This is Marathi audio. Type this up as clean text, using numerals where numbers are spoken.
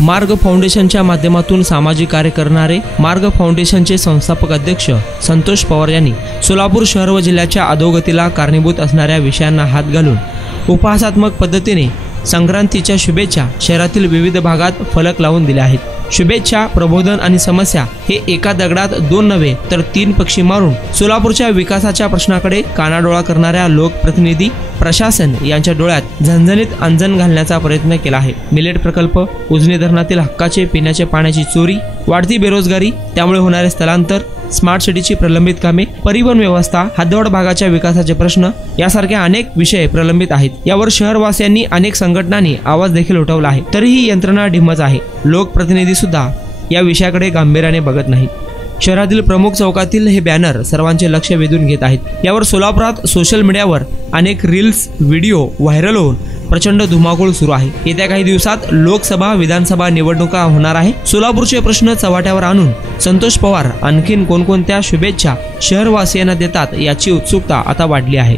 मार्ग फाउंडेशनच्या माध्यमातून सामाजिक कार्य करणारे मार्ग फाउंडेशनचे संस्थापक अध्यक्ष संतोष पवार यांनी सोलापूर शहर व जिल्ह्याच्या अधोगतीला कारणीभूत असणाऱ्या विषयांना हात घालून उपहासात्मक पद्धतीने संक्रांतीच्या शुभेच्छा शहरातील विविध भागात फलक लावून दिले आहेत। शुभेच्छा, प्रबोधन आणि समस्या हे एका दगडात दोन नव्हे तर तीन पक्षी मारून सोलापूरच्या विकासाच्या प्रश्नाकडे कानाडोळा करणाऱ्या लोकप्रतिनिधी, प्रशासन यांच्या डोळ्यात झणझणीत अंजन घालण्याचा प्रयत्न केला आहे। मिलेट प्रकल्प, उजनी धरणातील हक्काचे पिण्याच्या पाण्याची चोरी, वाढती बेरोजगारी, त्यामुळे होणारे स्थलांतर, स्मार्ट सिटीची प्रलंबित कामे, परिवहन व्यवस्था, हद्दवाढ भागाच्या विकासाचे प्रश्न यासारखे अनेक विषय प्रलंबित आहेत। यावर शहरवासियांनी अनेक संघटनांनी आवाज देखील उठवला आहे, तरीही यंत्रणा ढिम्मच आहे। लोकप्रतिनिधी सुद्धा या विषयाकडे गांभीर्याने बघत नाहीत। शहरातील प्रमुख चौकातील हे बॅनर सर्वांचे लक्ष वेधून घेत आहेत। यावर सोलापुरात सोशल मीडियावर अनेक रील्स, व्हिडिओ व्हायरल होऊन प्रचंड धुमाकूळ सुरू आहे। येत्या काही दिवसात लोकसभा, विधानसभा निवडणुका होणार आहे। सोलापूरचे प्रश्न चव्हाट्यावर आणून संतोष पवार आणखीन कोणकोणत्या शुभेच्छा शहरवासियांना देतात याची उत्सुकता आता वाढली आहे।